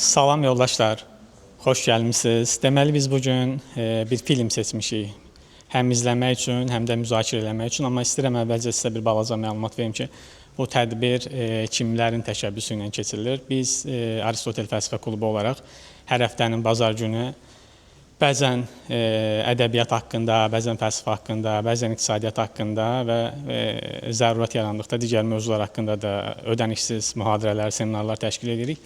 Salam yoldaşlar, xoş gəlmisiniz. Deməli biz bugün bir film seçmişik. Həm izləmək üçün, həm də müzakirə eləmək üçün. Amma istəyirəm əvvəlcə sizə bir balaca məlumat verim ki, bu tədbir kimlərin təşəbbüsü ilə keçirilir. Biz Aristotel Fəlsəfə Klubu olaraq hər həftənin bazar günü bəzən ədəbiyyat haqqında, bəzən fəlsəfə haqqında, bəzən iqtisadiyyat haqqında və zərurət yarandıqda digər mövzular haqqında da ödənişsiz mühadirələr, seminarlar təşkil edirik.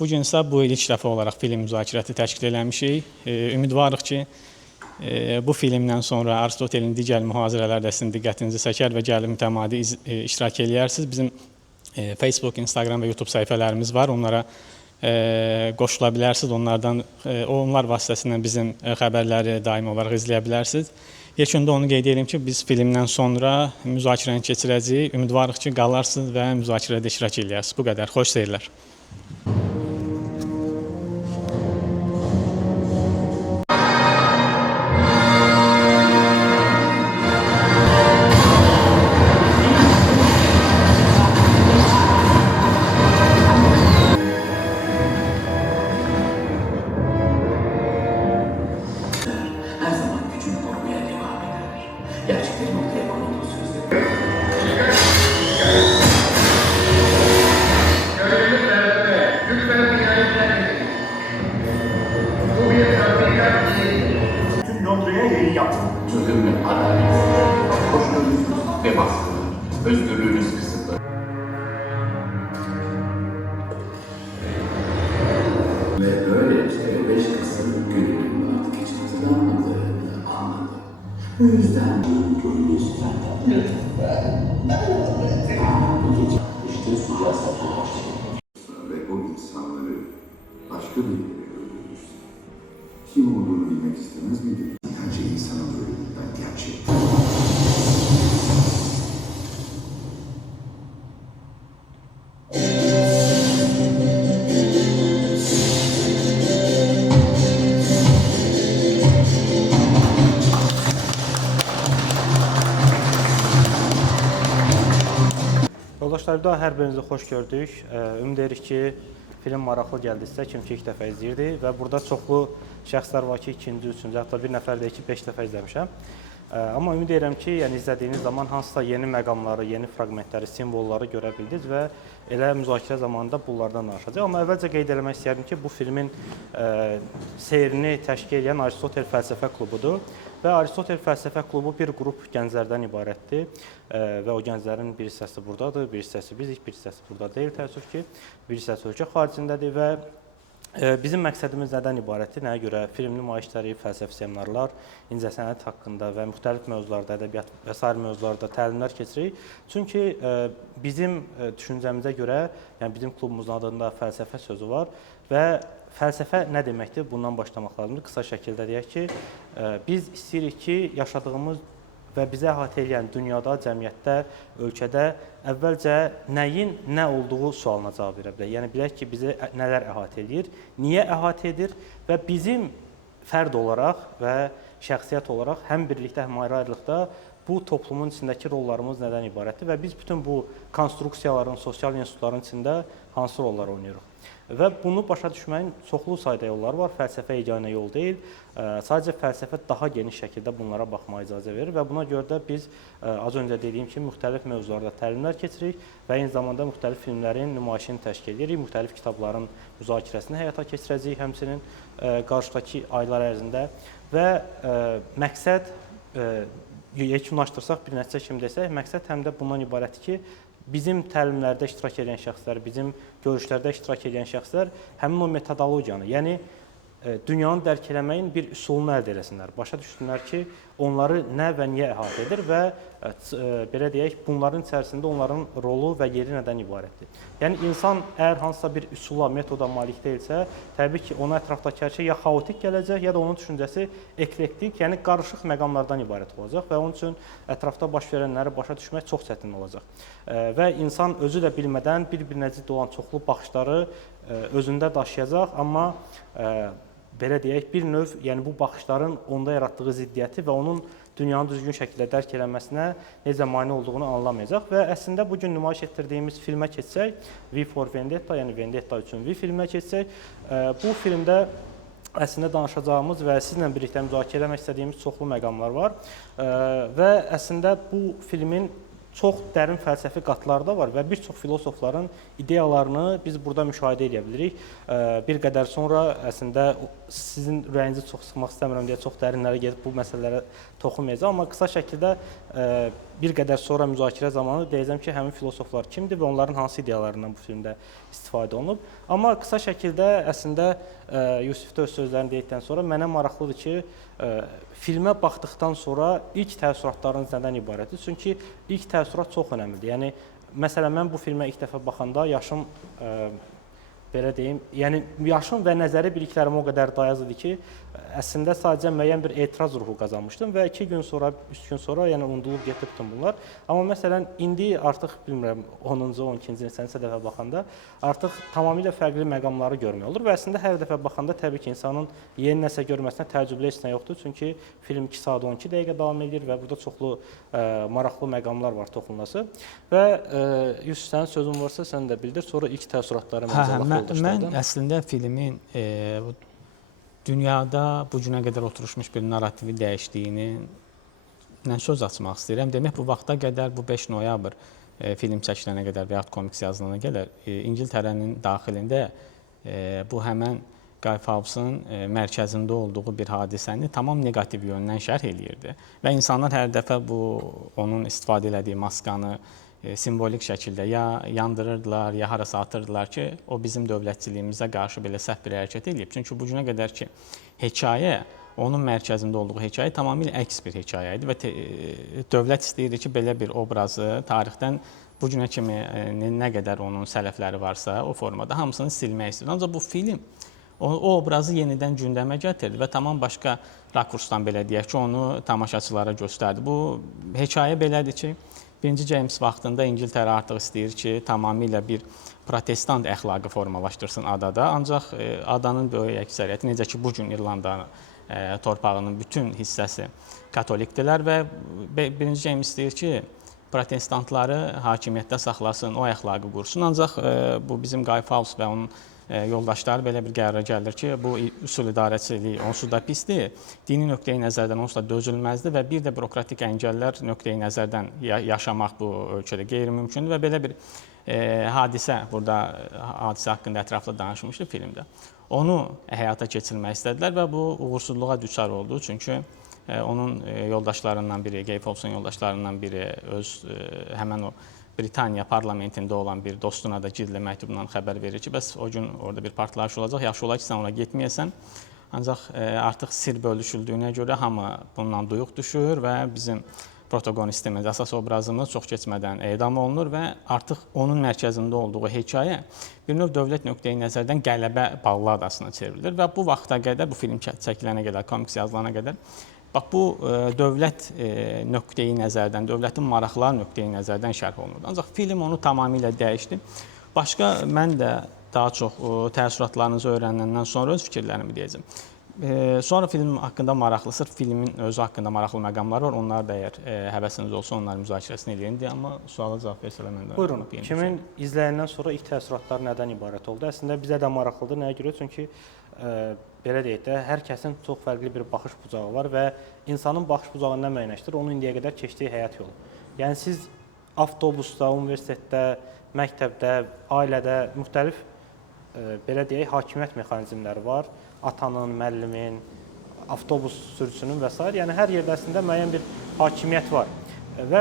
Bugün isə bu il ilk dəfə olaraq film müzakirəti təşkil eləmişik. Ümidvarıq ki, bu filmdən sonra Aristotelin digər mühazirələr də sizin diqqətinizi çəkər və gəlib mütəmadi iştirak eləyərsiniz. Bizim Facebook, Instagram və YouTube səhifələrimiz var. Onlara qoşula bilərsiniz. Onlar vasitəsilə bizim xəbərləri daimi olaraq izləyə bilərsiniz. Yekunda onu qeyd edim ki, biz filmdən sonra müzakirəni keçirəcəyik. Ümidvarıq ki, qalarsınız və müzakirədə iştirak eləyərsiniz. Bu qədər. Xoş seyirlər. Her zaman gücünü korumaya devam eder. Gerçeklerin ortaya konulduğu sözleri. Tüm Londra'ya yayın yaptım. Zulüm ve adalet, hoşgörüsüz ve baskılar, özgürlüğünüz kısıtlı. Ve böylece 5 Kasım gününün artık hiç hatırlanmadığını anladı. Bu yüzden gönlünüzden bu gece işte sıcağı saplı başladı. Ve o insanları başka bir yere öldürürse kim olduğunu bilmek istemez miydi? Bence insanın ölümünden gerçek. Yoldaşlar, bir daha hər birinizi xoş gördük. Ümid edirik ki, film maraqlı gəldiysə, kim ki ilk dəfə izləyirdi və burada çoxlu şəxslər var ki, ikinci, üçüncü, hətta bir nəfər deyir ki, 5 dəfə izləmişəm. Amma ümid edirəm ki, yəni izlədiyiniz zaman hansısa yeni məqamları, yeni fraqmentləri, simvolları görə bildiniz və elə müzakirə zamanında bunlardan danışacaq. Amma əvvəlcə qeyd etmək istəyirəm ki, bu filmin seyrini təşkil edən Aristotel Fəlsəfə Klubudur. Və Aristotel Fəlsəfə Klubu bir qrup gənclərdən ibarətdir və o gənclərin bir hissəsi buradadır, bir hissəsi bizik, bir hissəsi burada deyil, təəssüf ki, bir hissəsi ölkə xaricindədir və bizim məqsədimiz nədən ibarətdir? Nəyə görə film nümayişləri, fəlsəfi seminarlar, incəsənət haqqında və müxtəlif mövzularda, ədəbiyyat və sair mövzularda təlimlər keçirik. Çünki bizim düşüncəmizə görə, yəni bizim klubumuzun adında fəlsəfə sözü var və fəlsəfə nə deməkdir? Bundan başlamaq lazımdır. Qısa şəkildə deyək ki, biz istəyirik ki, yaşadığımız və bizə əhatə edən dünyada, cəmiyyətdə, ölkədə əvvəlcə nəyin nə olduğu sualına cavab verə bilək. Yəni, bilək ki, bizi nələr əhatə edir, niyə əhatə edir və bizim fərd olaraq və şəxsiyyət olaraq həm birlikdə, həm ayrı-ayrılıqda bu toplumun içindəki rollarımız nədən ibarətdir və biz bütün bu konstruksiyaların, sosial institutların içində hansı rollar oynayırıq. Və bunu başa düşməyin çoxlu sayda yolları var. Fəlsəfə yeganə yol deyil. Sadəcə fəlsəfə daha geniş şəkildə bunlara baxmağa icazə verir və buna görə də biz az öncə dediyim kimi müxtəlif mövzularda təlimlər keçirik və eyni zamanda müxtəlif filmlərin nümayişini təşkil edirik, müxtəlif kitabların müzakirəsini həyata keçirəcəyik həmçinin qarşıdakı aylar ərzində və məqsəd yekunlaşdırsaq bir nəticə kimi desək, məqsəd həm də bundan ibarətdir ki, bizim təlimlərdə iştirak edən şəxslər, bizim görüşlərdə iştirak edən şəxslər həmin o metodologiyanı, yəni dünyanı dərk eləməyin bir üsulunu əldə eləsinlər. Başa düşsünlər ki, onları nə və niyə əhatə edir və belə deyək, bunların içərisində onların rolu və yeri nədən ibarətdir. Yəni, insan əgər hansısa bir üsula, metoda malik deyilsə, təbii ki, ona ətrafdakı hər şey ya xaotik gələcək, ya da onun düşüncəsi eklektik, yəni qarışıq məqamlardan ibarət olacaq və onun üçün ətrafda baş verənləri başa düşmək çox çətin olacaq. Və insan özü də bilmədən bir-birinə zidd olan çoxlu baxışları özündə daşıyacaq, amma belə deyək, bir növ, yəni bu baxışların onda yaratdığı ziddiyyəti və onun dünyanın düzgün şəkildə dərk eləməsinə necə mane olduğunu anlamayacaq və əslində bu gün nümayiş etdirdiyimiz filmə keçsək, V for Vendetta, yəni Vendetta üçün V filmə keçsək, bu filmdə əslində danışacağımız və sizlə birlikdə müzakirə etmək istədiyimiz çoxlu məqamlar var və əslində bu filmin çox dərin fəlsəfi qatları da var və bir çox filosofların ideyalarını biz burada müşahidə edə bilirik. Bir qədər sonra əslində sizin ürəyinizi çox sıxmaq istəmirəm deyə çox dərinlərə gedib bu məsələlərə toxunmayacağam, amma qısa şəkildə bir qədər sonra müzakirə zamanı deyəcəm ki, həmin filosoflar kimdir və onların hansı ideyalarından bu filmdə istifadə olunub. Amma qısa şəkildə əslində Yusif də öz sözlərini dedikdən sonra mənə maraqlıdır ki, filmə baxdıqdan sonra ilk təəssüratlarınız nədən ibarətdir? Çünki ilk təəssürat çox önəmlidir. Yəni məsələn mən bu filmə ilk dəfə baxanda yaşım belə deyim, yəni yaşım və nəzəri biliklərim o qədər dayaz idi ki, əslində sadəcə müəyyən bir etiraz ruhu qazanmışdım və 2 gün sonra, 3 gün sonra yəni unudulub getdi bütün bunlar. Amma məsələn indi artıq bilmirəm 10-cu, 12-ci neçənsə dəfə baxanda artıq tamamilə fərqli məqamları görmək olur və əslində hər dəfə baxanda təbii ki, insanın yeni nəsə görməsinə təəccüblə heç nə yoxdur. Çünki film 2 saat 12 dəqiqə davam edir və burada çoxlu maraqlı məqamlar var toxunulası. Və Yusuf, sənin sözün varsa sən də bildir, sonra ilk təəssüratları Mən əslində filmin dünyada bu günə qədər oturmuş bir narrativi dəyişdiyini söz açmaq istəyirəm. Demək, bu vaxta qədər, bu 5 noyabr film çəkilənə qədər və ya komiks yazılana qədər İngiltərənin daxilində bu həmən Guy Fawkes'ın mərkəzində olduğu bir hadisəni tamam negativ yöndən şərh eləyirdi. Və insanlar hər dəfə onun istifadə elədiyi maskanı simvolik şəkildə ya yandırırdılar, ya harasa atırdılar ki, o bizim dövlətçiliyimizə qarşı belə səhv bir hərəkət edib. Çünki bu günə qədər ki, hekayə, onun mərkəzində olduğu hekayə tamamilə əks bir hekayə idi və dövlət istəyirdi ki, belə bir obrazı tarixdən bu günə kimi nə qədər onun sələfləri varsa, o formada hamısını silmək istəyirdi. Ancaq bu film o obrazı yenidən gündəmə gətirdi və tamam başqa rakursdan belə deyək ki, onu tamaşaçılara göstərdi. Bu hekayə belədir ki, 1-ci James vaxtında İngiltərə artıq istəyir ki, tamamilə bir protestant əxlaqı formalaşdırsın adada. Ancaq adanın böyük əksəriyyəti, necə ki, bugün İrlanda torpağının bütün hissəsi katolikdirlər və 1-ci James istəyir ki, protestantları hakimiyyətdə saxlasın, o əxlaqı qursun. Ancaq bu bizim Guy Fawkes və onun yoldaşları belə bir qərara gəlir ki, bu üsul idarəçilik onsuz da pisdir, dini nöqteyi nəzərdən onsuz da dözülməzdir və bir də bürokratik əngəllər nöqteyi nəzərdən yaşamaq bu ölkədə qeyri-mümkündür və belə bir hadisə, burada hadisə haqqında ətraflı danışmışdı filmdə. Onu həyata keçirmək istədilər və bu uğursuzluğa düçar oldu. Çünki onun yoldaşlarından biri, Guy Fawkes'ın yoldaşlarından biri öz həmən o Britaniya parlamentində olan bir dostuna da gizli məktubla xəbər verir ki, bəs o gün orada bir partlayış olacaq, yaxşı olar ki, sən ona getməyəsən. Ancaq artıq sir bölüşüldüyünə görə hamı bundan duyuq düşür və bizim protagonistimiz, əsas obrazımız çox keçmədən edam olunur və artıq onun mərkəzində olduğu hekayə bir növ dövlət nöqteyi nəzərdən qələbə balladasına çevrilir və bu vaxta qədər, bu film çəkilənə qədər, komiks yazılana qədər bax, bu dövlət nöqteyi nəzərdən, dövlətin maraqları nöqteyi nəzərdən şərh olunurdu. Ancaq film onu tamamilə dəyişdi. Başqa, mən də daha çox təəssüratlarınızı öyrənəndən sonra öz fikirlərimi deyəcəm. Sonra film haqqında maraqlı, sırf filmin özü haqqında maraqlı məqamlar var. Onlar da əgər həvəsiniz olsa, onların müzakirəsini edin deyə, amma suala cavab versələ mən də... Buyurun, kimin izləyəndən sonra ilk təəssüratları nədən ibarət oldu? Əslində bizə də maraqlıdır, nəyə görə? Çünki belə deyək də, hər kəsin çox fərqli bir baxış bucağı var və insanın baxış bucağı nə müəyyənləşdirir, onun indiyə qədər keçdiyi həyat yolu. Yəni siz avtobusda, universitetdə, məktəbdə, ailədə müxtəlif belə deyək, hakimiyyət mexanizmləri var. Atanın, müəllimin, avtobus sürücüsünün və s. Yəni hər yerdə əslində müəyyən bir hakimiyyət var. Və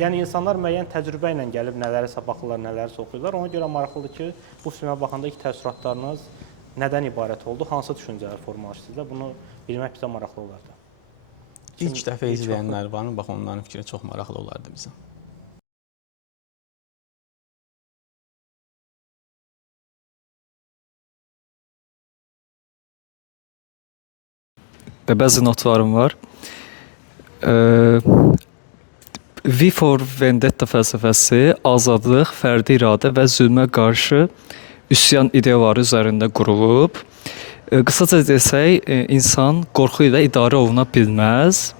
yəni insanlar müəyyən təcrübə ilə gəlib nələrəsə baxırlar, nələrəsə oxuyurlar. Ona görə maraqlıdır ki, bu filmə baxanda ilk təəssüratlarınız nədən ibarət oldu, hansı düşüncələr formalaşdırdı? Bunu bilmək bizə maraqlı olardı. İlk dəfə izləyənlər var, bax onların fikri çox maraqlı olardı bizə. Və bəzi notlarım var. V for Vendetta fəlsəfəsi azadlıq, fərdi iradə və zülmə qarşı üsyan ideyaları üzərində qurulub. Qısaca desək, insan qorxu ilə idarə oluna bilməz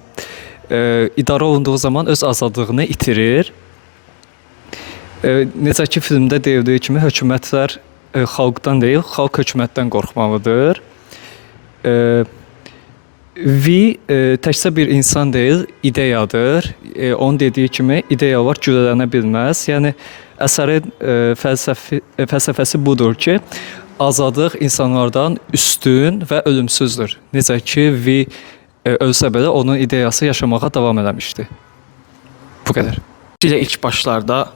idarə olunduğu zaman öz azadlığını itirir. Necə ki filmdə deyildiyi kimi hökumətlər xalqdan deyil, xalq hökumətdən qorxmalıdır. V təkcə bir insan deyil, ideyadır. Onun dediyi kimi ideyalar güdələnə bilməz. Yəni əsərin fəlsəfəsi budur ki, azadlıq insanlardan üstün və ölümsüzdür. Necə ki V ölsə belə onun ideyası yaşamağa davam eləmişdi. Bu qədər. Elə ilk başlarda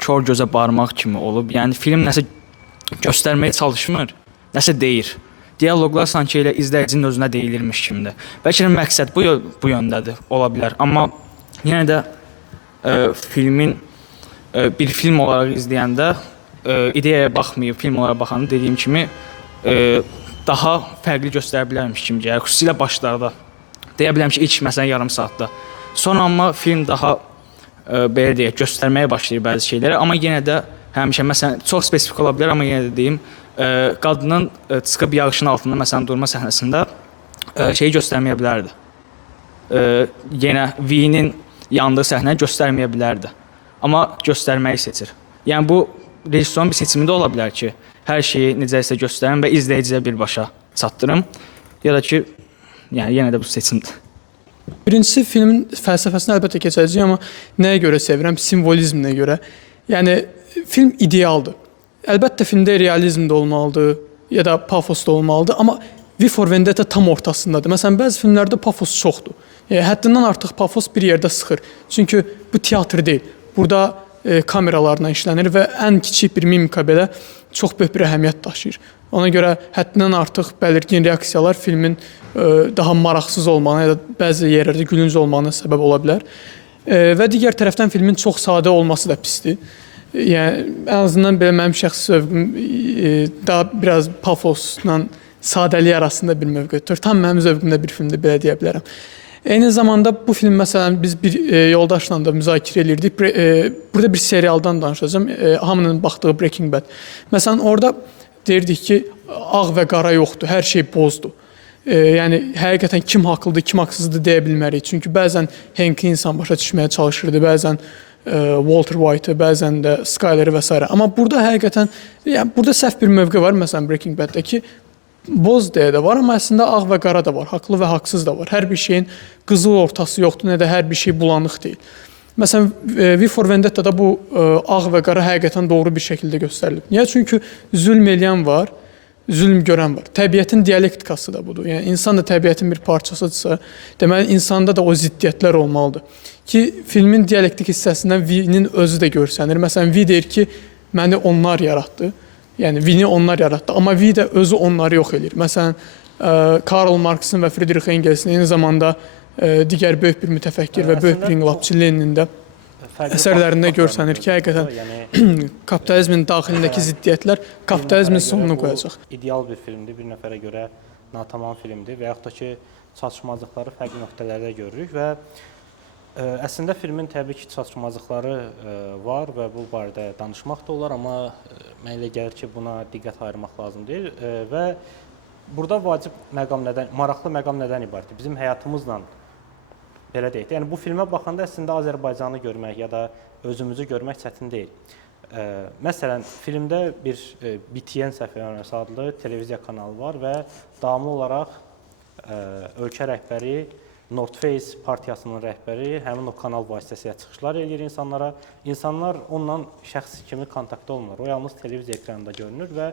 kör gözə barmaq kimi olub. Yəni film nəsə göstərməyə çalışmır, nəsə deyir. Dialoqlar sanki elə izləyicinin özünə deyilirmiş kimidir. Bəlkə də məqsəd bu yöndədir, ola bilər. Amma yenə də filmin bir film olaraq izləyəndə ideyaya baxmayıb, film olaraq baxanda dediyim kimi daha fərqli göstərə bilərmiş kimi gəlir. Xüsusilə başlarda. Deyə bilərəm ki, ilk məsələn yarım saatda. Sonra amma film daha belə deyək, göstərməyə başlayır bəzi şeyləri, amma yenə də həmişə məsələn çox spesifik ola bilər, amma yenə də deyim, qadının çıxıb yağışın altında məsələn durma səhnəsində şeyi göstərməyə bilərdi. Yenə V-nin yandığı səhnəni göstərməyə bilərdi. Amma göstərməyi seçir. Yəni bu rejissorun bir seçimi də ola bilər ki, hər şeyi necəsə göstərim və izləyiciyə birbaşa çatdırım. Ya da ki, yəni yenə də bu seçimdir. Birincisi filmin fəlsəfəsini əlbəttə keçəcəyəm, amma nəyə görə sevirəm? Simvolizminə görə. Yəni film idealdır. Əlbəttə filmdə realizm də olmalıdır ya da pafos da olmalıdır, amma V for Vendetta tam ortasındadır. Məsələn, bəzi filmlərdə pafos çoxdur. Həddindən artıq pafos bir yerdə sıxır. Çünki bu teatr deyil. Burada kameralarla işlənir və ən kiçik bir mimika belə çox böyük bir əhəmiyyət daşıyır. Ona görə həddindən artıq bəlirgin reaksiyalar filmin daha maraqsız olmağına ya da bəzi yerlərdə gülünc olmağına səbəb ola bilər. Və digər tərəfdən filmin çox sadə olması da pisdir. Yəni ən azından belə mənim şəxsi zövqüm daha biraz pafosla sadəlik arasında bir mövqe tutur. Tam mənim zövqümdə bir filmdir, belə deyə bilərəm. Eyni zamanda bu film məsələn biz bir yoldaşla da müzakirə edirdik. Burada bir serialdan danışacağam. Hamının baxdığı Breaking Bad. Məsələn orada deyirdik ki, ağ və qara yoxdur, hər şey bozdur. Yəni həqiqətən kim haqlıdır, kim haqsızdır deyə bilmərik. Çünki bəzən Hank insan başa düşməyə çalışırdı, bəzən Walter White, bəzən də Skyler'ı və s. Amma burada həqiqətən, yəni burada səhv bir mövqe var, məsələn Breaking Bad'də ki, boz deyə də var, amma əslində ağ və qara da var, haqlı və haqsız da var. Hər bir şeyin qızıl ortası yoxdur, nə də hər bir şey bulanıq deyil. Məsələn, V for Vendetta'da bu ağ və qara həqiqətən doğru bir şəkildə göstərilib. Niyə? Çünki zülm eləyən var, zülm görən var. Təbiətin dialektikası da budur. Yəni insan da təbiətin bir parçasıdırsa, deməli insanda da o ziddiyyətlər olmalıdır. Ki filmin dialektik hissəsindən V-nin özü də görsənir. Məsələn, V deyir ki, məni onlar yaratdı. Yəni V-ni onlar yaratdı. Amma V də özü onları yox edir. Məsələn, Karl Marx'ın və Friedrich Engels'in eyni zamanda digər böyük bir mütəfəkkir və böyük bir inqilabçı Leninin də əsərlərində görsənir ki, həqiqətən kapitalizmin daxilindəki ziddiyyətlər kapitalizmin sonunu qoyacaq. İdeal bir filmdir, bir nəfərə görə natamam filmdir və yaxud da ki, çatışmazlıqları fərqli nöqtələrdə görürük və əslində filmin təbii ki, çatışmazlıqları var və bu barədə danışmaq da olar, amma mənə elə gəlir ki, buna diqqət ayırmaq lazım deyil və burada vacib məqam nədən, maraqlı məqam nədən ibarətdir? Bizim həyatımızla belə deyək. Yəni bu filmə baxanda əslində Azərbaycanı görmək ya da özümüzü görmək çətin deyil. Məsələn, filmdə bir BTN səhifəsi adlı televiziya kanalı var və davamlı olaraq ölkə rəhbəri, North Face partiyasının rəhbəri həmin o kanal vasitəsilə çıxışlar eləyir insanlara. İnsanlar onunla şəxsi kimi kontaktda olmur. O yalnız televiziya ekranında görünür və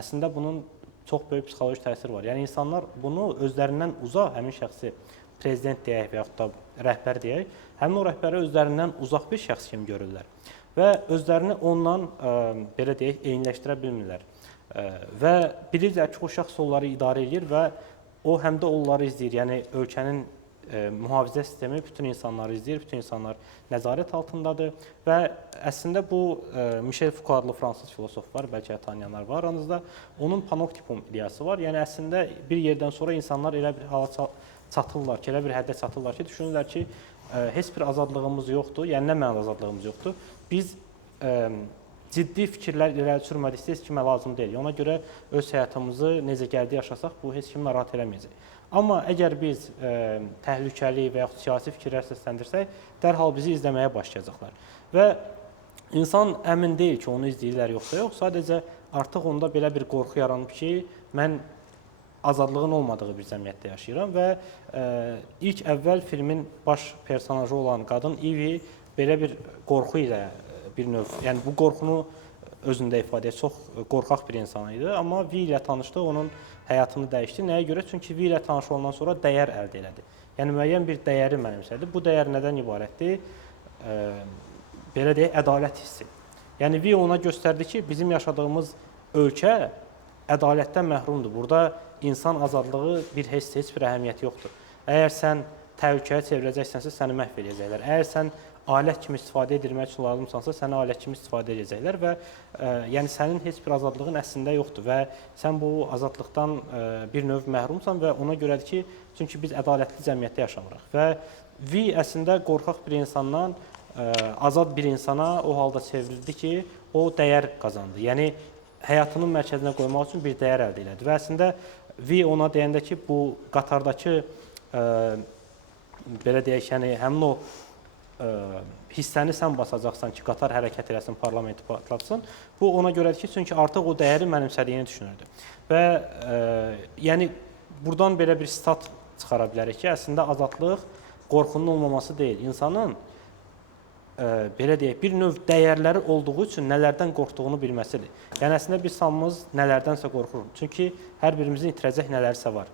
əslində bunun çox böyük psixoloji təsiri var. Yəni insanlar bunu özlərindən uzaq, həmin şəxsi prezident deyək və yaxud da rəhbər deyək, həmin o rəhbəri özlərindən uzaq bir şəxs kimi görürlər və özlərini ondan belə deyək, eyniləşdirə bilmirlər və bilirlər ki, o şəxs onları idarə edir və o həm də onları izləyir, yəni ölkənin mühafizə sistemi bütün insanları izləyir, bütün insanlar nəzarət altındadır və əslində bu Michel Foucault adlı fransız filosof var, bəlkə tanıyanlar var aranızda, onun panoptikum ideyası var, yəni əslində bir yerdən sonra insanlar elə bir hala çatırlar ki, elə bir həddə çatırlar ki, düşünürlər ki, heç bir azadlığımız yoxdur, yəni nə mənada azadlığımız yoxdur, biz ciddi fikirlər irəli sürmədiksə heç kimə lazım deyil. Ona görə öz həyatımızı necə gəldi yaşasaq, bu heç kimi narahat eləməyəcək. Amma əgər biz təhlükəli və yaxud siyasi fikirlər səsləndirsək, dərhal bizi izləməyə başlayacaqlar. Və insan əmin deyil ki, onu izləyirlər yoxsa yox, sadəcə artıq onda belə bir qorxu yaranıb ki, mən azadlığın olmadığı bir cəmiyyətdə yaşayıram və ilk əvvəl filmin baş personajı olan qadın Ivy belə bir qorxu ilə bir növ, yəni bu qorxunu özündə ifadə edir. Çox qorxaq bir insan idi, amma V ilə tanışdı, onun həyatını dəyişdi. Nəyə görə? Çünki V ilə tanış olandan sonra dəyər əldə elədi. Yəni müəyyən bir dəyəri mənimsədi. Bu dəyər nədən ibarətdir? Belə deyək, ədalət hissi. Yəni V ona göstərdi ki, bizim yaşadığımız ölkə ədalətdən məhrumdur. Burada insan azadlığı heç bir əhəmiyyəti yoxdur. Əgər sən təhlükəyə çevirəcəksənsə, səni məhv edəcəklər. Əgər sən alət kimi istifadə edilmək üçün lazımsansa, səni alət kimi istifadə edəcəklər və yəni sənin heç bir azadlığın əslində yoxdur və sən bu azadlıqdan bir növ məhrumsan və ona görədir ki, çünki biz ədalətli cəmiyyətdə yaşamırıq və V əslində qorxaq bir insandan azad bir insana o halda çevrildi ki, o dəyər qazandı. Yəni həyatının mərkəzinə qoymaq üçün bir dəyər əldə elədi və əslində V ona deyəndə ki, bu qatardakı belə deyək, yəni həmin o hissəni sən basacaqsan ki, qatar hərəkət eləsin, parlamenti patlatsın. Bu ona görədir ki, çünki artıq o dəyəri mənimsədiyini düşünürdü. Və yəni buradan belə bir sitat çıxara bilərik ki, əslində azadlıq qorxunun olmaması deyil. İnsanın belə deyək, bir növ dəyərləri olduğu üçün nələrdən qorxduğunu bilməsidir. Yəni əslində biz hamımız nələrdənsə qorxuruq. Çünki hər birimizin itirəcək nələrsə var.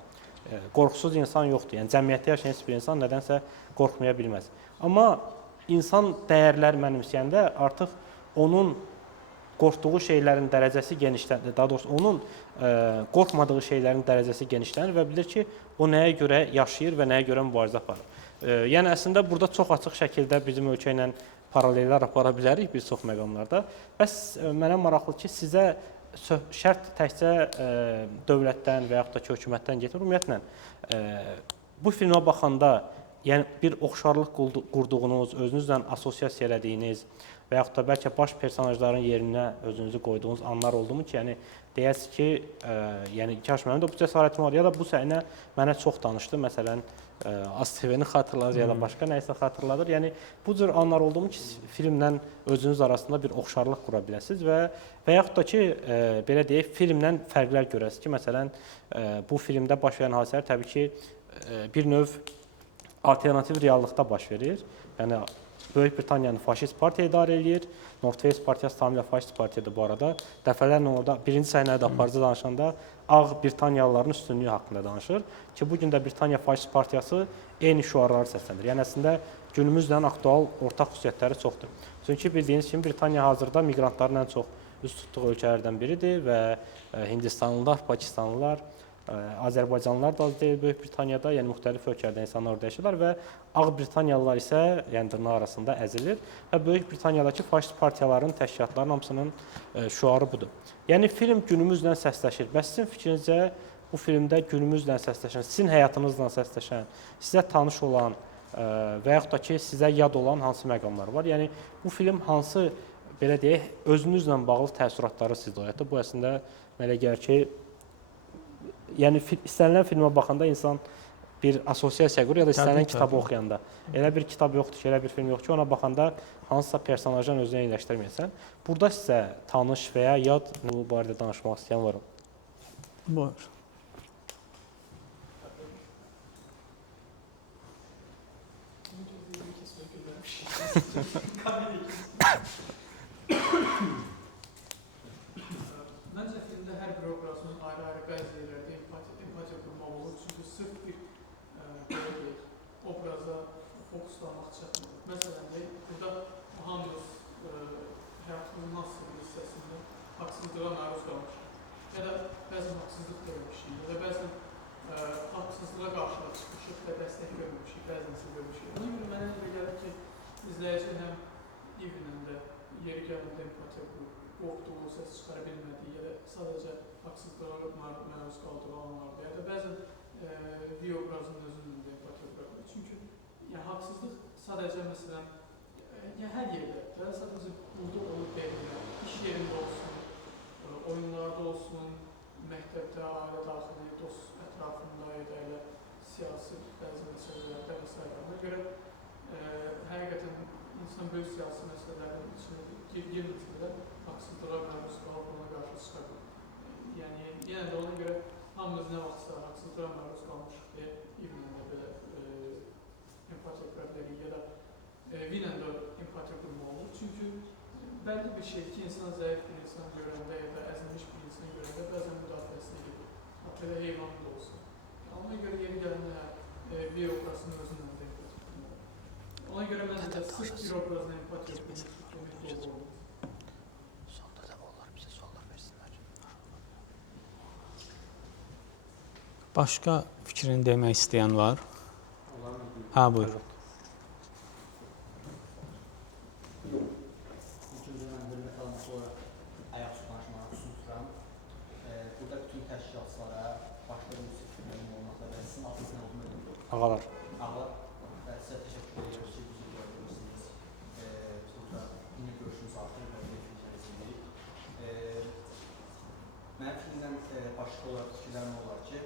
Qorxusuz insan yoxdur. Yəni cəmiyyətdə yaşayan heç bir insan nədənsə qorxmaya bilməz. Amma insan dəyərlər mənimsəyəndə artıq onun qorxduğu şeylərin dərəcəsi genişlənir. Daha doğrusu onun qorxmadığı şeylərin dərəcəsi genişlənir və bilir ki, o nəyə görə yaşayır və nəyə görə mübarizə aparır. Yəni əslində burada çox açıq şəkildə bizim ölkə ilə paralellər apara bilərik bir çox məqamlarda. Bəs mənə maraqlı ki, sizə şərt təkcə dövlətdən və yaxud da ki, hökumətdən getir. Ümumiyyətlə, bu filmə baxanda yəni bir oxşarlıq qurduğunuz, özünüzlə assosiasiya elədiyiniz və yaxud da bəlkə baş personajların yerinə özünüzü qoyduğunuz anlar oldumu ki, yəni deyəsiz ki, yəni kaş mənim də bu cəsarətim var ya da bu səhnə mənə çox danışdı. Məsələn, ASTV-ni xatırladır ya da başqa nəyisə xatırladır. Yəni bu cür anlar oldumu ki, filmlə özünüz arasında bir oxşarlıq qura biləsiniz və yaxud da ki, belə deyək, filmlə fərqlər görəsiniz ki, məsələn, bu filmdə baş verən hadisələr təbii ki, bir növ alternativ reallıqda baş verir. Yəni Böyük Britaniyanı faşist partiya idarə edir. North Wales partiyası tamamilə faşist partiyadır bu arada. Dəfələrlə orada birinci səhnədə aparıcı danışanda Ağ Britaniyalıların üstünlüyü haqqında danışır ki, bu gün də Britaniya faşist partiyası eyni şüarları səsləndir. Yəni əslində günümüzlə aktual ortaq xüsusiyyətləri çoxdur. Çünki bildiyiniz kimi Britaniya hazırda miqrantların ən çox üst tutduğu ölkələrdən biridir və Hindistanlılar, Pakistanlılar, Azərbaycanlılar da az deyil Böyük Britaniyada, yəni müxtəlif ölkələrdə insanlar orada yaşayırlar və Ağ Britaniyalılar isə yəni dırnaq arasında əzilir və Böyük Britaniyadakı faşist partiyaların, təşkilatların hamısının şüarı budur. Yəni film günümüzlə səsləşir. Bəs sizin fikrinizcə bu filmdə günümüzlə səsləşən, sizin həyatınızla səsləşən, sizə tanış olan və yaxud da ki, sizə yad olan hansı məqamlar var? Yəni bu film hansı, belə deyək, özünüzlə bağlı təəssüratları sizdə oyatdı? Bu əslində mənə gəlir ki, yəni istənilən filmə baxanda insan bir assosiasiya qurur ya da istənilən kitabı oxuyanda. Elə bir kitab yoxdur ki, elə bir film yoxdur ki, ona baxanda hansısa personajdan özünə iyiləşdirməyəsən. Burada sizə tanış və ya yad bu barədə danışmaq istəyən var mı? Var. Məncə filmdə hər bir obrazın ayrı-ayrı bəzi yerlərdə empatiya qurmaq olur. Çünki sırf bir obraza fokuslanmaq çətindir. Məsələn, burada hamımız həyatımızın nasıl bir hissəsində haqsızlığa məruz qalmışıq ya da bəzən haqsızlıq görmüşük ya da bəzən haqsızlığa qarşı çıxmışıq və dəstək görmüşük, bəzən isə görmüşük. Ona görə mənə elə gəlir ki, izləyici həm İvlə də yeri gəlində empatiya qurur, qorxduğu, səs çıxara bilmədiyi ya da sadəcə haqsızlığa məruz qaldığı anlarda ya da bəzən video obrazının özünün də empatiya qura bilir. Çünki haqsızlıq sadəcə məsələn hər yerdə və sadəcə burada onu verirlər. İş yerində olsun, oyunlarda olsun, məktəbdə, ailə daxili, dost ətrafında ya da elə siyasi bəzi məsələlərdə və s. Ona görə həqiqətən insan böyük siyasi məsələlərin içində girməsə də haqsızlığa məruz qalıb ona qarşı çıxa bilər. Yəni, yenə də ona görə hamımız nə vaxtsa haqsızlığa məruz qalmışıq deyə İvnə belə empatiya qura bilərik ya da Vinə də empatiya qurma olur. Çünki bəlli bir şey ki, insan zəif bir insan görəndə ya da əzilmiş bir insan görəndə bəzən müdafiəsinə gedir. Hatta elə heyvanı da olsun. Ona görə yeri gələnə bir obrazını özündən də empatiya qurma olur. Ona görə məncə sırf bir obrazına empatiya qurmaq demək doğru olur. Başqa fikrini demək istəyən var? Hə, buyur. İkinci mənzilini falan sonra ayaq üstü danışmağa xüsusən burada bütün təşkilatçılara, başqa müsib filmlərin olmaqla və sizin adınız nə olduğunu bilmiyorum. Ağalar. Ağalar, sizə təşəkkür ediyoruz ki, bizi gördünüz. Burada yine görüşünüz artır və bir filmlər Mənim filmdən başqa olaraq fikirlərim olar ki,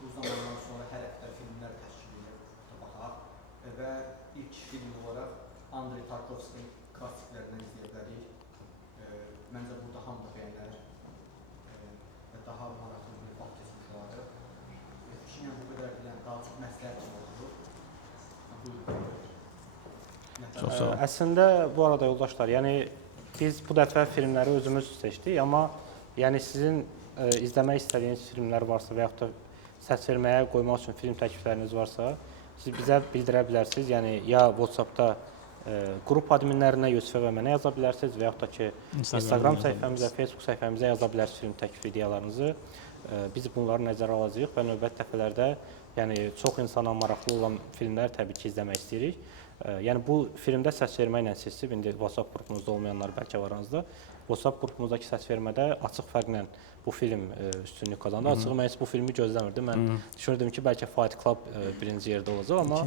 bu zamandan sonra hər həftə filmlər təşkil edir baxaq və ilk film olaraq Andrey Tarkovskinin klassiklərindən izləyə bilərik. Məncə burada hamı da bəyənər və daha maraqlı bir vaxt keçmiş olaraq. Düşünürəm bu qədər bilən daha çox məsləhət olur. Əslində bu arada yoldaşlar, yəni biz bu dəfə filmləri özümüz seçdik, amma yəni sizin izləmək istədiyiniz filmlər varsa və yaxud da səs verməyə qoymaq üçün film təklifləriniz varsa, siz bizə bildirə bilərsiniz. Yəni ya WhatsApp-da qrup adminlərinə, Yusifə və mənə yaza bilərsiniz və yaxud da ki, Instagram səhifəmizə, Facebook səhifəmizə yaza bilərsiniz film təklif ideyalarınızı. Biz bunları nəzərə alacağıq və növbəti dəfələrdə yəni çox insana maraqlı olan filmləri təbii ki, izləmək istəyirik. Yəni bu filmdə səs verməklə seçib, indi WhatsApp qrupunuzda olmayanlar bəlkə var aranızda. WhatsApp qrupumuzdakı səs vermədə açıq fərqlə bu film üstünlük qazandı. Açığı mən heç bu filmi gözləmirdim. Mən düşünürdüm ki, bəlkə Fight Club birinci yerdə olacaq, amma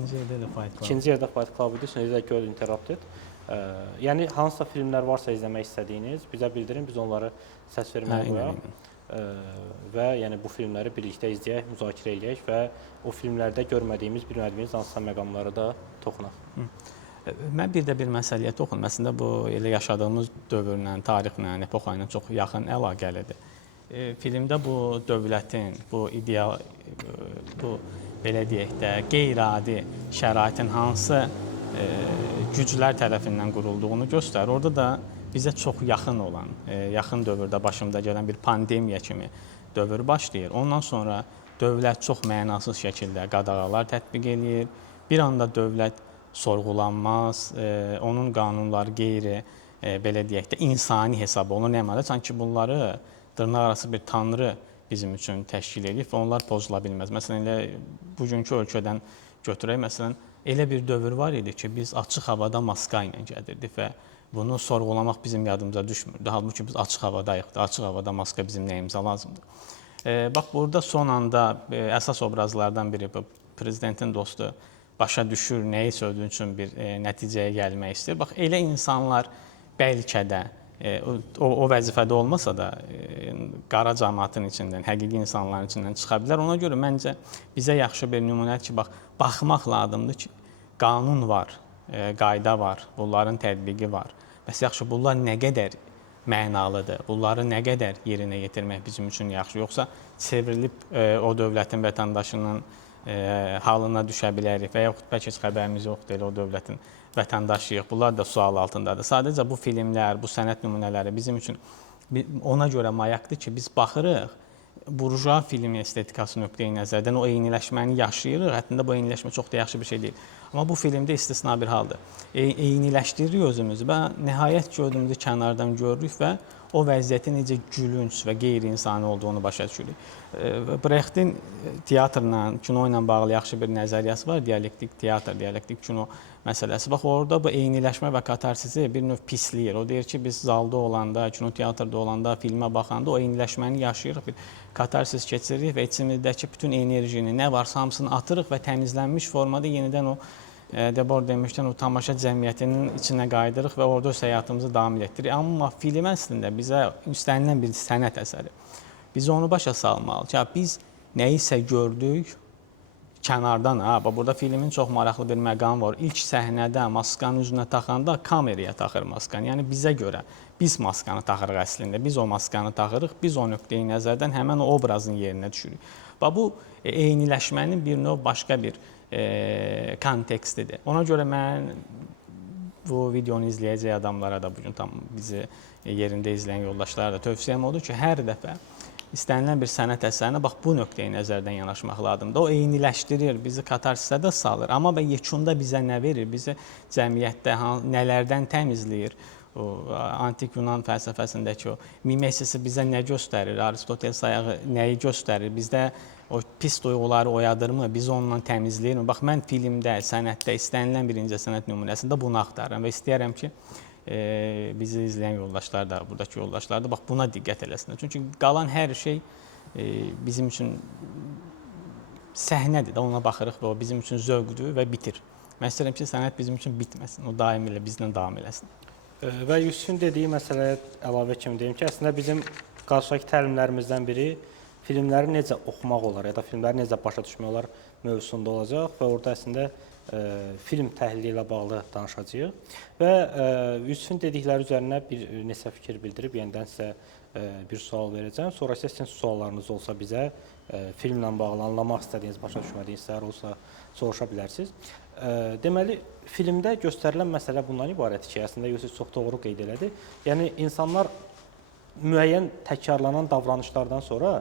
ikinci yerdə Fight Club idi, sonra da Girl Interrupted. Yəni hansısa filmlər varsa izləmək istədiyiniz, bizə bildirin, biz onları səs verməyə qoyaq. Və yəni bu filmləri birlikdə izləyək, müzakirə edək və o filmlərdə görmədiyimiz, bilmədiyimiz hansısa məqamları da toxunaq. Mən bir də bir məsələyə toxunum. Əslində bu elə yaşadığımız dövrlə, tarixlə, epoxa ilə çox yaxın əlaqəlidir. Filmdə bu dövlətin, bu ideal, bu belə deyək də qeyri-adi şəraitin hansı güclər tərəfindən qurulduğunu göstərir. Orada da bizə çox yaxın olan, yaxın dövrdə başımıza gələn bir pandemiya kimi dövr başlayır. Ondan sonra dövlət çox mənasız şəkildə qadağalar tətbiq edir. Bir anda dövlət sorğulanmaz, onun qanunları qeyri, belə deyək də, insani hesab olunur. Nə mənalı? Sanki bunları dırnaqarası bir tanrı bizim üçün təşkil edib və onlar pozula bilməz. Məsələn, elə bugünkü ölkədən götürək, məsələn, elə bir dövr var idi ki, biz açıq havada maska ilə gedirdik və bunu sorğulamaq bizim yadımıza düşmürdü. Halbuki biz açıq havadayıq da, açıq havada maska bizim nəyimizə lazımdır. Bax, burada son anda əsas obrazlardan biri bu prezidentin dostu başa düşür, nəyi söylediyi üçün bir nəticəyə gəlmək istəyir. Bax, elə insanlar bəlkə də o vəzifədə olmasa da qara cəmaatın içindən, həqiqi insanların içindən çıxa bilər. Ona görə məncə bizə yaxşı bir nümunədir ki, baxmaq lazımdır ki, qanun var, qayda var, bunların tətbiqi var. Bəs yaxşı, bunlar nə qədər mənalıdır, bunları nə qədər yerinə yetirmək bizim üçün yaxşı, yoxsa çevrilib o dövlətin vətəndaşının halına düşə bilərik və yaxud bəlkə heç xəbərimiz yoxdur elə o dövlətin vətəndaşıyıq. Bunlar da sual altındadır. Sadəcə bu filmlər, bu sənət nümunələri bizim üçün ona görə mayaqdır ki, biz baxırıq, burjua film estetikası nöqteyi nəzərdən o eyniləşməni yaşayırıq. Hətta bu eyniləşmə çox da yaxşı bir şey deyil. Amma bu filmdə istisna bir haldır. Eyniləşdiririk özümüzü və nəhayət ki, özümüzü kənardan görürük və o vəziyyətin necə gülünc və qeyri-insani olduğunu başa düşürük. Brextin teatrla, kino ilə bağlı yaxşı bir nəzəriyyəsi var, dialektik teatr, dialektik kino məsələsi. Bax, orada bu eyniləşmə və katarsisi bir növ pisləyir. O deyir ki, biz zalda olanda, kino teatrda olanda, filmə baxanda o eyniləşməni yaşayırıq, bir katarsis keçiririk və içimizdəki bütün enerjini, nə varsa hamısını atırıq və təmizlənmiş formada yenidən o Debor demişdən o tamaşa cəmiyyətinin içinə qayıdırıq və orada öz həyatımızı davam etdiririk. Amma film əslində bizə üstənilən bir sənət əsəri. Biz onu başa salmalı ki, biz nəyisə gördük kənardan. Burada filmin çox maraqlı bir məqamı var. İlk səhnədə maskanı üzünə taxanda kameraya taxır maskanı. Yəni bizə görə biz maskanı taxırıq əslində. Biz o maskanı taxırıq, biz o nöqteyi nəzərdən həmən o obrazın yerinə düşürük. Və bu eyniləşmənin bir növ başqa bir kontekstidir. Ona görə mən bu videonu izləyəcək adamlara da bugün tam bizi yerində izləyən yoldaşlara da tövsiyəm odur ki, hər dəfə istənilən bir sənət əsərinə bax bu nöqteyi nəzərdən yanaşmaq lazımdır. O eyniləşdirir, bizi katarsisə də salır. Amma yekunda bizə nə verir? Bizi cəmiyyətdə nələrdən təmizləyir? O antik Yunan fəlsəfəsindəki o mimesisi bizə nə göstərir? Aristoteles ayağı nəyi göstərir? Bizdə o pis duyğuları oyadırmı? Bizi ondan təmizləyirmi? Bax, mən filmdə, sənətdə istənilən bir incəsənət nümunəsində bunu axtarıram və istəyərəm ki, bizi izləyən yoldaşlar da, buradakı yoldaşlar da bax, buna diqqət eləsinlər. Çünki qalan hər şey bizim üçün səhnədir də, ona baxırıq və o bizim üçün zövqdür və bitir. Mən istəyirəm ki, sənət bizim üçün bitməsin, o daim ilə bizlə davam eləsin. Və Yusufun dediyi məsələyə əlavə kimi deyim ki, əslində bizim qarşıdakı təlimlərimizdən biri filmləri necə oxumaq olar ya da filmləri necə başa düşmək olar mövzusunda olacaq və orada əslində film təhlili ilə bağlı danışacağıq. Və Yusufun dedikləri üzərinə bir neçə fikir bildirib, yenidən sizə bir sual verəcəm. Sonra sizin suallarınız olsa bizə filmlə bağlı anlamaq istədiyiniz, başa düşmədiyiniz səhər olsa soruşa bilərsiniz. Deməli, filmdə göstərilən məsələ bundan ibarətdir ki, əslində Yusuf çox doğru qeyd elədi. Yəni, insanlar müəyyən təkrarlanan davranışlardan sonra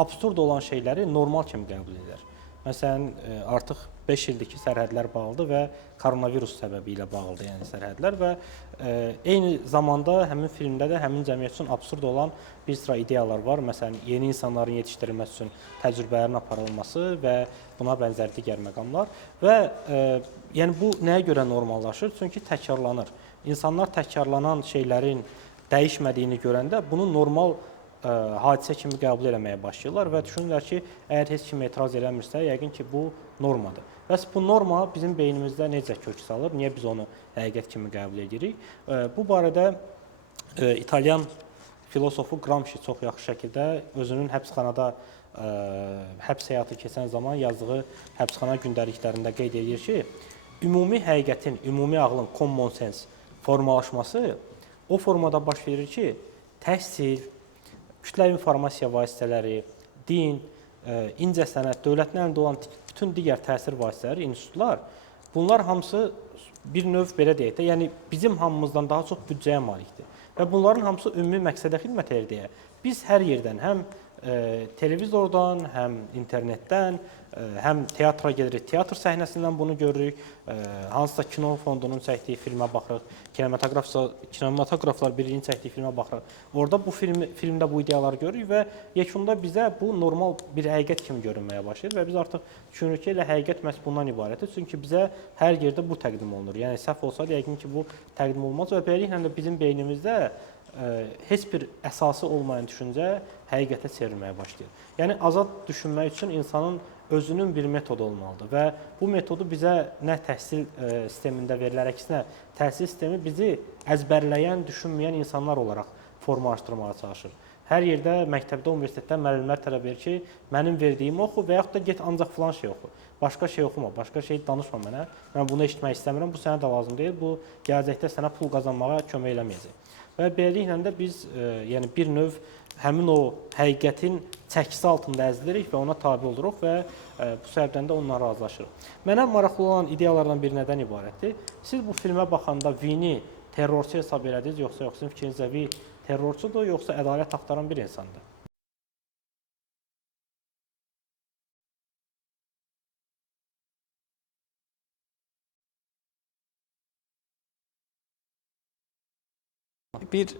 absurd olan şeyləri normal kimi qəbul edir. Məsələn, artıq 5 ildir ki, sərhədlər bağlıdır və koronavirus səbəbi ilə bağlıdır, yəni sərhədlər və eyni zamanda həmin filmdə də həmin cəmiyyət üçün absurd olan bir sıra ideyalar var. Məsələn, yeni insanların yetişdirilməsi üçün təcrübələrin aparılması və buna bənzər digər məqamlar və yəni bu nəyə görə normallaşır? Çünki təkrarlanır. İnsanlar təkrarlanan şeylərin dəyişmədiyini görəndə bunu normal hadisə kimi qəbul eləməyə başlayırlar və düşünürlər ki, əgər heç kim etiraz eləmirsə, yəqin ki, bu normadır. Bəs bu norma bizim beynimizdə necə kök salır, niyə biz onu həqiqət kimi qəbul edirik? Bu barədə İtalyan filosofu Gramsci çox yaxşı şəkildə özünün həbsxanada həbs həyatı keçən zaman yazdığı həbsxana gündəliklərində qeyd edir ki, ümumi həqiqətin, ümumi ağlın common sense formalaşması o formada baş verir ki, təhsil, kütləvi informasiya vasitələri, din, incəsənət, dövlətin əlində olan bütün digər təsir vasitələri, institutlar, bunlar hamısı bir növ belə deyək də, yəni bizim hamımızdan daha çox büdcəyə malikdir. Və bunların hamısı ümumi məqsədə xidmət edir deyə biz hər yerdən, həm televizordan, həm internetdən, həm teatra gedirik, teatr səhnəsindən bunu görürük, hansısa kino fondunun çəkdiyi filmə baxırıq, kinematograflar birinin çəkdiyi filmə baxırıq. Orada bu filmdə bu ideyaları görürük və yekunda bizə bu normal bir həqiqət kimi görünməyə başlayır və biz artıq düşünürük ki, elə həqiqət məhz bundan ibarətdir. Çünki bizə hər yerdə bu təqdim olunur. Yəni səhv olsa yəqin ki, bu təqdim olmaz və beləliklə də bizim beynimizdə heç bir əsası olmayan düşüncə həqiqətə çevrilməyə başlayır. Yəni azad düşünmək üçün insanın özünün bir metodu olmalıdır və bu metodu bizə nə təhsil sistemində verilir, əksinə təhsil sistemi bizi əzbərləyən, düşünməyən insanlar olaraq formalaşdırmağa çalışır. Hər yerdə, məktəbdə, universitetdə müəllimlər tələb edir ki, mənim verdiyimi oxu və yaxud da get ancaq filan şey oxu. Başqa şey oxuma, başqa şey danışma mənə. Mən bunu eşitmək istəmirəm, bu sənə də lazım deyil, bu gələcəkdə sənə pul qazanmağa kömək eləməyəcək. Və beləliklə də biz yəni bir növ həmin o həqiqətin çəkisi altında əzilirik və ona tabe oluruq və bu səbəbdən də onunla razılaşırıq. Mənə maraqlı olan ideyalardan biri nədən ibarətdir? Siz bu filmə baxanda Vini terrorçu hesab elədiniz, yoxsa sizin fikrinizcə Vi terrorçudur, yoxsa ədalət axtaran bir insandır? Bir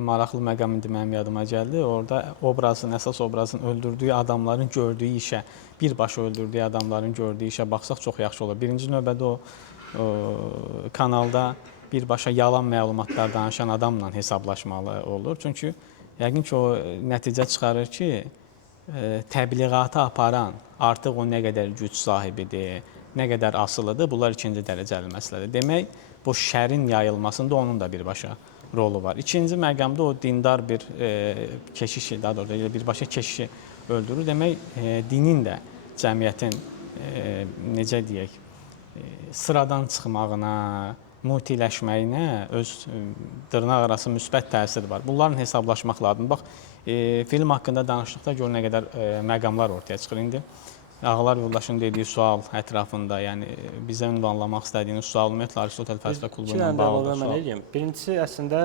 maraqlı məqam indi mənim yadıma gəldi. Orada əsas obrazın öldürdüyü adamların gördüyü işə, birbaşa öldürdüyü adamların gördüyü işə baxsaq çox yaxşı olur. Birinci növbədə o kanalda birbaşa yalan məlumatlar danışan adamla hesablaşmalı olur. Çünki yəqin ki, o nəticə çıxarır ki, təbliğatı aparan artıq o nə qədər güc sahibidir, nə qədər asılıdır, bunlar ikinci dərəcəli məsələdir. Demək, bu şərin yayılmasında onun da birbaşa rolu var. İkinci məqamda o dindar bir keşişi, daha doğrusu birbaşa keşişi öldürür. Demək, dinin də cəmiyyətin necə deyək, sıradan çıxmağına, mutiləşməyinə öz dırnaq arası müsbət təsiri var. Bunların hesablaşmaq lazımdır. Bax, film haqqında danışdıqda gör nə qədər məqamlar ortaya çıxır indi. Ağlar yoldaşın dediyi sual ətrafında, yəni bizə ünvanlamaq istədiyiniz sual ümumiyyətlə Aristotel fəlsəfə klubu ilə bağlı sual. Birincisi əslində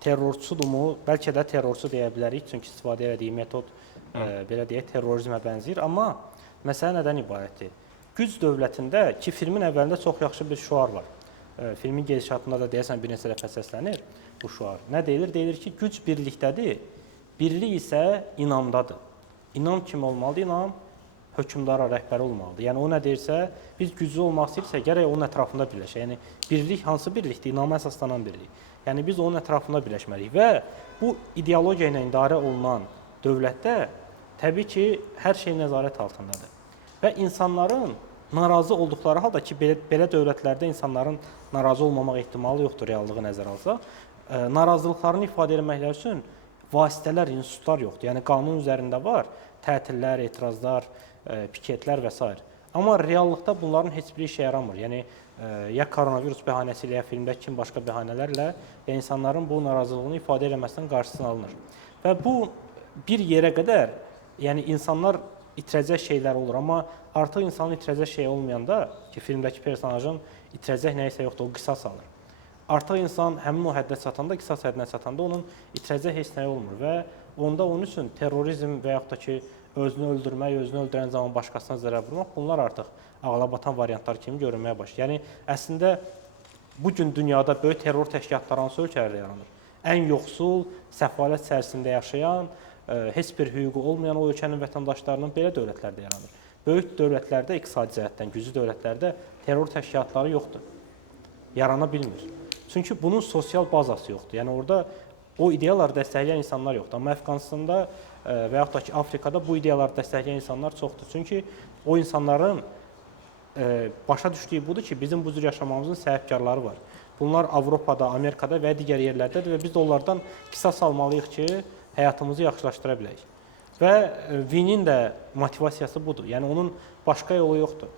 terrorçudurmu? Bəlkə də terrorçu deyə bilərik, çünki istifadə etdiyi metod belə deyək terrorizmə bənzəyir, amma məsələ nədən ibarətdir? Güc dövlətində ki, filmin əvvəlində çox yaxşı bir şüar var. Filmin gedişatında da deyəsən bir neçə dəfə səslənir bu şüar. Nə deyilir? Deyilir ki, güc birlikdədir, birlik isə inamdadır. İnam kim olmalıdır? İnam hökmdara, rəhbəri olmalıdır. Yəni o nə deyirsə, biz güclü olmaq istəyirsə, gərək onun ətrafında birləşək. Yəni birlik hansı birlikdir? İnama əsaslanan birlik. Yəni biz onun ətrafında birləşməliyik və bu ideologiya ilə idarə olunan dövlətdə təbii ki, hər şey nəzarət altındadır. Və insanların narazı olduqları halda ki, belə dövlətlərdə insanların narazı olmamaq ehtimalı yoxdur, reallığı nəzərə alsaq, narazılıqlarını ifadə etməkləri üçün vasitələr, institutlar yoxdur. Yəni qanun üzərində var, tətillər, etirazlar, piketlər və s. Amma reallıqda bunların heç bir işə yaramır. Yəni ya koronavirus bəhanəsi ilə, ya filmdəki kimi başqa bəhanələrlə insanların bu narazılığını ifadə etməsindən qarşısını alınır. Və bu bir yerə qədər, yəni insanlar itirəcək şeylər olur, amma artıq insanın itirəcək şey olmayanda ki, filmdəki personajın itirəcək nəyisə yoxdur, o qisas alır. Artıq insan həmin o həddə çatanda, qisas həddinə çatanda onun itirəcək heç nəyi olmur və onda onun üçün terrorizm və yaxud da ki, özünü öldürmək, özünü öldürən zaman başqasına zərər vurmaq, bunlar artıq ağlabatan variantlar kimi görünməyə başlayır. Yəni, əslində, bugün dünyada böyük terror təşkilatları hansı ölkələrdə yaranır? Ən yoxsul, səfalət içərisində yaşayan, heç bir hüququ olmayan o ölkənin vətəndaşlarının belə dövlətlərdə yaranır. Böyük dövlətlərdə, iqtisadi cəhətdən, güclü dövlətlərdə terror təşkilatları yoxdur. Yarana bilmir. Çünki bunun sosial bazası yoxdur. Yəni, orada o ideyaları dəstəkləyən insanlar yoxdur. Amma Əfqanistanda və yaxud da ki, Afrikada bu ideyaları dəstəkləyən insanlar çoxdur. Çünki o insanların başa düşdüyü budur ki, bizim bu cür yaşamamızın səhvkarları var. Bunlar Avropada, Amerikada və digər yerlərdədir və biz də onlardan qisas almalıyıq ki, həyatımızı yaxşılaşdıra bilək. Və Vinin də motivasiyası budur. Yəni, onun başqa yolu yoxdur.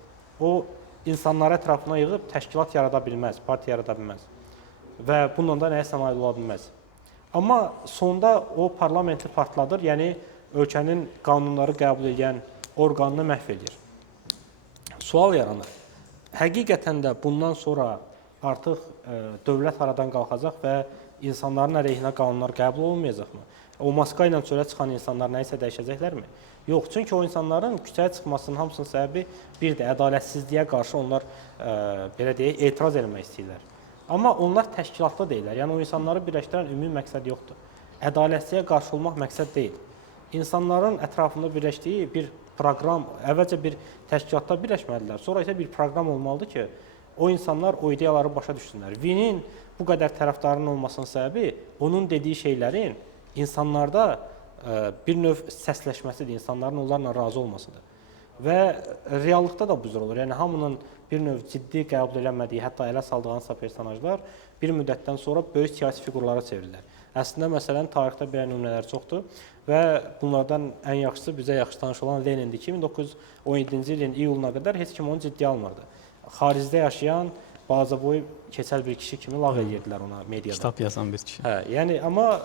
O, insanları ətrafına yığıb təşkilat yarada bilməz, partiya yarada bilməz və bununla da nəyəsə nail ola bilməz. Amma sonda o parlamenti partladır, yəni ölkənin qanunları qəbul edən orqanını məhv edir. Sual yaranır. Həqiqətən də bundan sonra artıq dövlət aradan qalxacaq və insanların əleyhinə qanunlar qəbul olunmayacaqmı? O maska ilə çölə çıxan insanlar nəyisə dəyişəcəklərmi? Yox, çünki o insanların küçəyə çıxmasının hamısının səbəbi bir də ədalətsizliyə qarşı onlar belə deyək, etiraz etmək istəyirlər. Amma onlar təşkilatlı deyirlər. Yəni o insanları birləşdirən ümumi məqsəd yoxdur. Ədalətsizliyə qarşı olmaq məqsəd deyil. İnsanların ətrafında birləşdiyi bir proqram, əvvəlcə bir təşkilatda birləşməlidirlər. Sonra isə bir proqram olmalıdır ki, o insanlar o ideyaları başa düşsünlər. Vinin bu qədər tərəfdarının olmasının səbəbi onun dediyi şeylərin insanlarda bir növ səsləşməsidir, insanların onlarla razı olmasıdır. Və reallıqda da bu cür olur. Yəni hamının bir növ ciddi qəbul edilmədiyi, hətta ələ saldığı hansısa personajlar bir müddətdən sonra böyük siyasi fiqurlara çevrilir. Əslində məsələnin tarixdə belə nümunələri çoxdur və bunlardan ən yaxşısı bizə yaxşı tanış olan Lenindir ki, 1917-ci ilin iyuluna qədər heç kim onu ciddiyə almırdı. Xaricdə yaşayan balacaboy keçəl bir kişi kimi lağ edirdilər ona mediada. Kitab yazan bir kişi. Hə, yəni amma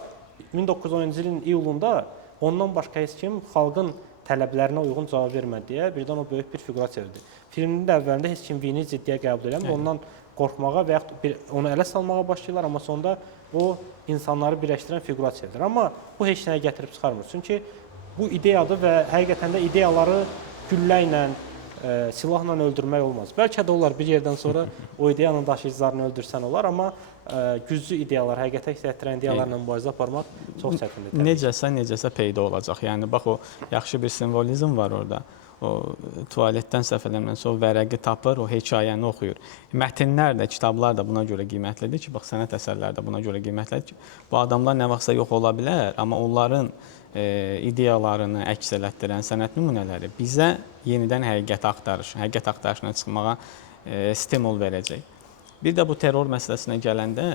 1917-ci ilin iyulunda ondan başqa heç kim xalqın tələblərinə uyğun cavab vermədi deyə birdən o böyük bir fiqura çevirdi. Filmin də əvvəlində heç kim Vini ciddiyə qəbul edəmir, ondan qorxmağa və yaxud onu ələ salmağa başlayırlar, amma sonda o insanları birləşdirən fiqura çevrilir. Amma bu heç nəyə gətirib çıxarmır. Çünki bu ideyadır və həqiqətən də ideyaları güllə ilə, silahla öldürmək olmaz. Bəlkə də olar bir yerdən sonra o ideyanın daşıyıcılarını öldürsən olar, amma güclü ideyalar, həqiqətə gətirən ideyalarla mübarizə aparmaq çox çətindir. Necəsə peyda olacaq. Yəni bax o yaxşı bir simvolizm var orada. O tualetdən səhv eləmirəmsə o vərəqi tapır, o hekayəni oxuyur. Mətnlər də, kitablar da buna görə qiymətlidir ki, bax sənət əsərləri də buna görə qiymətlidir ki, bu adamlar nə vaxtsa yox ola bilər, amma onların ideyalarını əks elətdirən sənət nümunələri bizə yenidən həqiqət axtarışına çıxmağa stimul verəcək. Bir də bu terror məsələsinə gələndə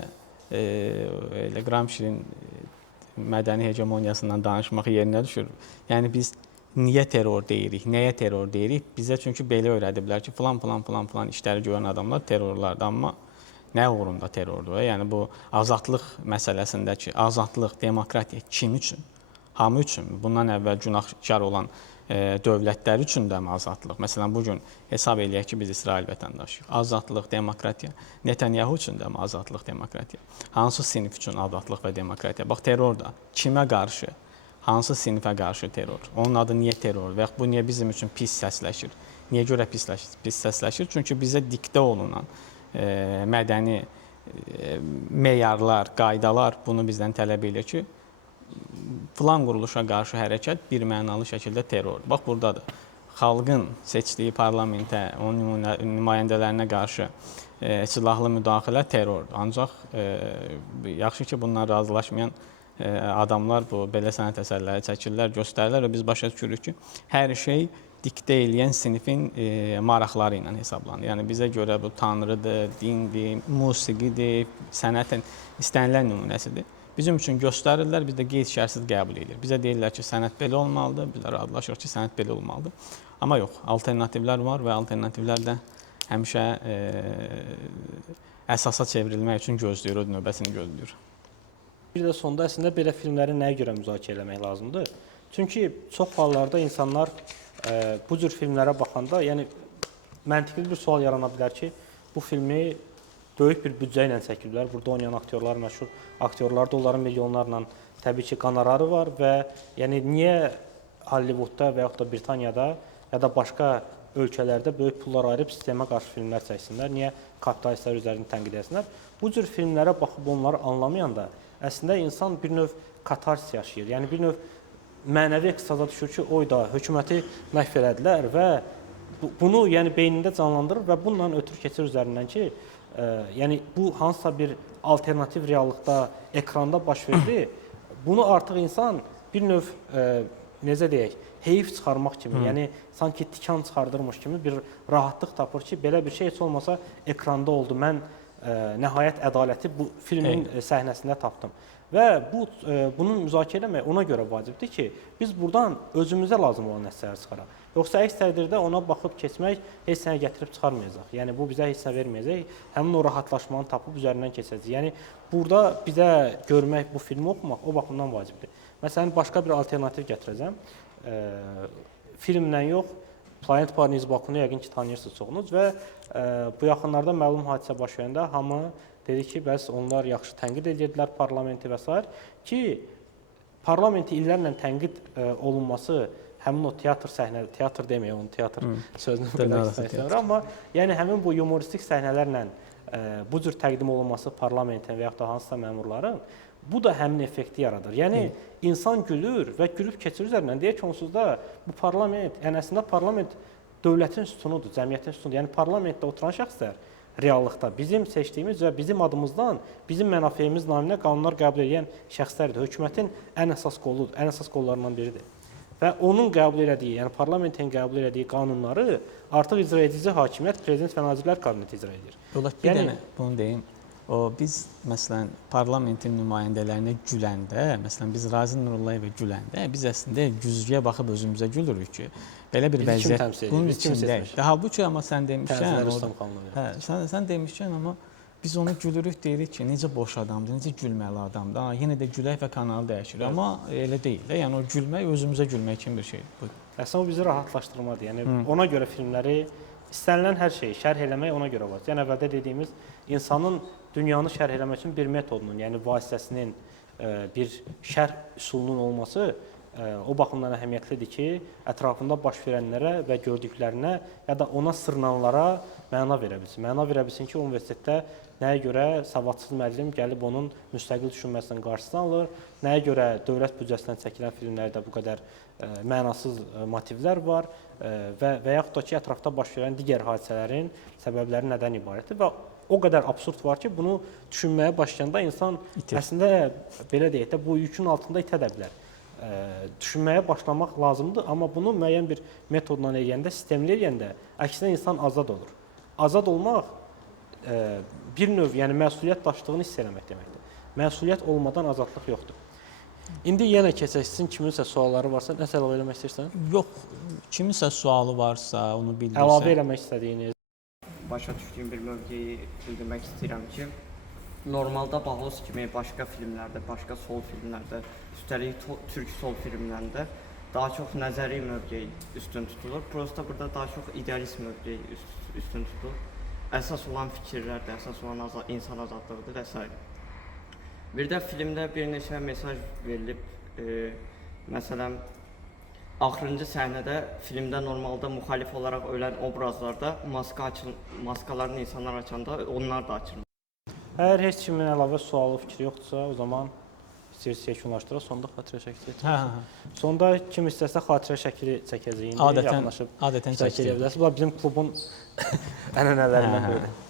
elə Gramsci'nin mədəni hegemoniyasından danışmaq yerinə düşür. Yəni biz niyə terror deyirik, nəyə terror deyirik? Bizə çünki belə öyrədiblər ki, filan işləri görən adamlar terrorlardır, amma nə uğrunda terrordur? Yəni bu azadlıq məsələsindəki azadlıq, demokratiya kim üçün? Hamı üçün, bundan əvvəl günahkar olan dövlətlər üçün də azadlıq. Məsələn, bugün hesab eləyək ki, biz İsrail vətəndaşıyıq. Azadlıq, demokratiya. Netanyahu üçün də azadlıq, demokratiya. Hansı sinif üçün azadlıq və demokratiya? Bax, terror da kimə qarşı, hansı sinifə qarşı terror? Onun adı niyə terror və bu niyə bizim üçün pis səsləşir? Niyə görə pis səsləşir? Çünki bizə diktə olunan mədəni meyarlar, qaydalar bunu bizdən tələb edir ki, filan quruluşa qarşı hərəkət bir mənalı şəkildə terrordur. Bax, buradadır. Xalqın seçdiyi parlamentə, onun nümayəndələrinə qarşı silahlı müdaxilə terrordur. Ancaq yaxşı ki, bundan razılaşmayan adamlar bu belə sənət əsərləri çəkirlər, göstərirlər və biz başa düşürük ki, hər şey diktə eləyən sinifin maraqları ilə hesablanır. Yəni bizə görə bu tanrıdır, dindir, musiqidir, sənətin istənilən nümunəsidir. Bizim üçün göstərirlər, biz də qeyd-şərtsiz qəbul edirik. Bizə deyirlər ki, sənət belə olmalıdır, bizə razılaşırıq ki, sənət belə olmalıdır. Amma yox, alternativlər var və alternativlər də həmişə əsasa çevrilmək üçün gözləyir, o növbəsini gözləyir. Bir də sonda əslində belə filmləri nəyə görə müzakirə eləmək lazımdır? Çünki çox hallarda insanlar bu cür filmlərə baxanda, yəni məntiqli bir sual yarana bilər ki, bu filmi böyük bir büdcə ilə çəkiblər. Burada oynayan aktyorlar, məşhur aktyorlar da, onların milyonlarla təbii ki, qanararı var və yəni niyə Hollywoodda və yaxud da Britaniyada ya da başqa ölkələrdə böyük pullar ayırıb sistemə qarşı filmlər çəksinlər, niyə kapitalistlər üzərini tənqid etsinlər? Bu cür filmlərə baxıb onları anlamayanda əslində insan bir növ katarsis yaşayır. Yəni bir növ mənəvi ekstaza düşür ki, oyda hökuməti məhv elədilər və bunu yəni beynində canlandırır və bununla ötür keçir üzərindən ki, yəni bu hansısa bir alternativ reallıqda, ekranda baş verdi. Bunu artıq insan bir növ, necə deyək, heyif çıxarmaq kimi, yəni sanki tikan çıxardırmış kimi bir rahatlıq tapır ki, belə bir şey heç olmasa ekranda oldu. Mən nəhayət ədaləti bu filmin səhnəsində tapdım. Və bunun müzakirə etmək ona görə vacibdir ki, biz buradan özümüzə lazım olan nəticələr çıxaraq. Yoxsa əks təqdirdə ona baxıb keçmək heç sənə gətirib çıxarmayacaq. Yəni bu bizə heç nə verməyəcək. Həmin o rahatlaşmanı tapıb üzərindən keçəcək. Yəni burada bizə görmək, bu filmi oxumaq o baxımdan vacibdir. Məsələn, başqa bir alternativ gətirəcəm. Filmlə yox, Planet Parnis Bakunu yəqin ki, tanıyırsınız çoxunuz və bu yaxınlarda məlum hadisə baş verəndə hamı dedi ki, bəs onlar yaxşı tənqid edirdilər parlamenti və s. ki, parlamenti illərlə tənqid olunması həmin o teatr səhnələri, teatr deməyə, onun teatr sözünü bilmək istəyirəm, amma yəni həmin bu humoristik səhnələrlə bu cür təqdim olunması parlamentin və yaxud da hansısa məmurların, bu da həmin effekti yaradır. Yəni insan gülür və gülüb keçir üzərindən. Deyək ki, onsuz da bu parlament, yəni əslində parlament dövlətin sütunudur, cəmiyyətin sütunudur. Yəni parlamentdə oturan şəxslər reallıqda bizim seçdiyimiz və bizim adımızdan, bizim mənafeyimiz naminə qanunlar qəbul edən şəxslərdir. Hökumətin ən əsas qoludur, ən əsas qollarından biridir. Və onun qəbul elədiyi, yəni parlamentin qəbul elədiyi qanunları artıq icra edici hakimiyyət, prezident və Nazirlər Kabineti icra edir. Olar bir dənə bunu deyim. Biz məsələn parlamentin nümayəndələrinə güləndə, məsələn biz Razi Nurullayevə güləndə, biz əslində güzgüyə baxıb özümüzə gülürük ki, belə bir vəziyyət bunun içindəyik. Halbuki amma sən demişkən, sən demişkən amma biz onu gülürük, deyirik ki, necə boş adamdır, necə gülməli adamdır. Yenə də gülək və kanalı dəyişir. Amma elə deyil də. Yəni o gülmək özümüzə gülmək kimi bir şeydir. Əslində o bizi rahatlaşdırmadır. Yəni ona görə filmləri istənilən hər şeyi şərh eləmək ona görə var. Yəni əvvəldə dediyimiz insanın dünyanı şərh eləmək üçün bir metodunun, yəni vasitəsinin, bir şərh üsulunun olması o baxımdan əhəmiyyətlidir ki, ətrafında baş verənlərə və gördüklərinə ya da ona sırnanlara məna verə bilsin. Məna verə bilsin ki, universitetdə nəyə görə savadsız müəllim gəlib onun müstəqil düşünməsinin qarşısını alır, nəyə görə dövlət büdcəsindən çəkilən filmlərdə bu qədər mənasız motivlər var və yaxud da ki, ətrafda baş verən digər hadisələrin səbəbləri nədən ibarətdir və o qədər absurd var ki, bunu düşünməyə başlayanda insan əslində belə deyək də bu yükün altında itə də bilər. düşünməyə başlamaq lazımdır, amma bunu müəyyən bir metodla eləyəndə, sistemli eləyəndə əksinə insan azad olur. Azad olmaq bir növ, yəni məsuliyyət daşıdığını hiss eləmək deməkdir. Məsuliyyət olmadan azadlıq yoxdur. İndi yenə keçək, sizin kiminsə sualları varsa, nəsə əlavə eləmək istəyirsən? Yox, kiminsə sualı varsa, onu bildirsə. Əlavə eləmək istədiyiniz. Başa düşdüyüm bir mövqeyi bildirmək istəyirəm ki, normalda Bağlos kimi başqa filmlərdə, başqa sol filmlərdə, üstəlik türk sol filmlərində daha çox nəzəri mövqeyi üstün tutulur. Prosta burada daha çox idealist mövqeyi üstün tutulur. Əsas olan fikirlərdir, əsas olan insan azadlığıdır və s. Bir də filmdə bir neçə mesaj verilib. Məsələn, axırıncı səhnədə filmdə normalda müxalif olaraq ölən obrazlarda maskalarını insanlar açanda onlar da açılır. Əgər heç kimin əlavə sualı, fikri yoxdursa, o zaman istəyirsiniz yekunlaşdıraq, sonda xatirə şəkli çəkəcək. Sonda kim istəsə xatirə şəkli çəkəcəyini yaxınlaşıb Adətən çəkə bilərsiniz. Bu bizim klubun ənənələrindən biridir.